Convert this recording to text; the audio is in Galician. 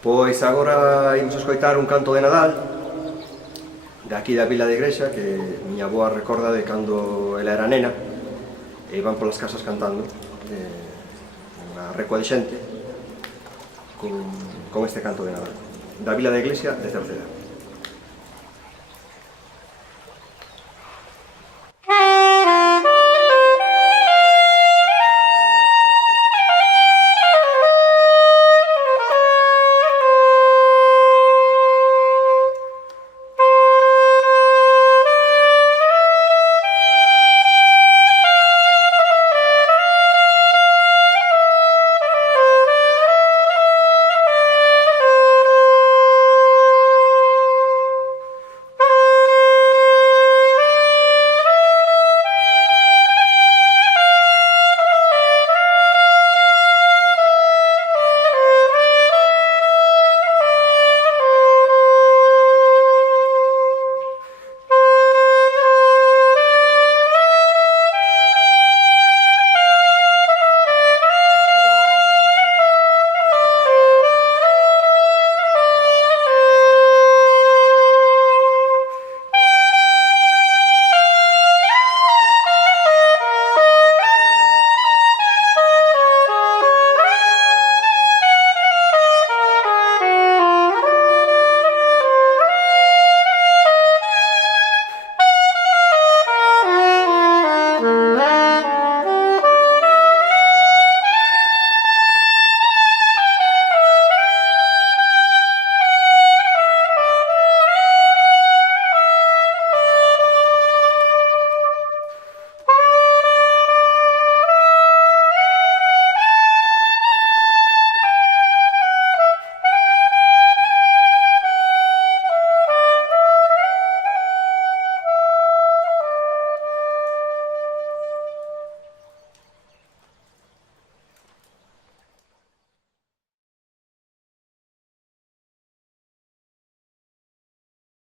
Pois agora imos escoitar un canto de Nadal de aquí da vila de Igrexa, que miña avoa recorda de cando ela era nena e van polas casas cantando unha recua de xente con este canto de Nadal da vila de Iglesia de Cerceda.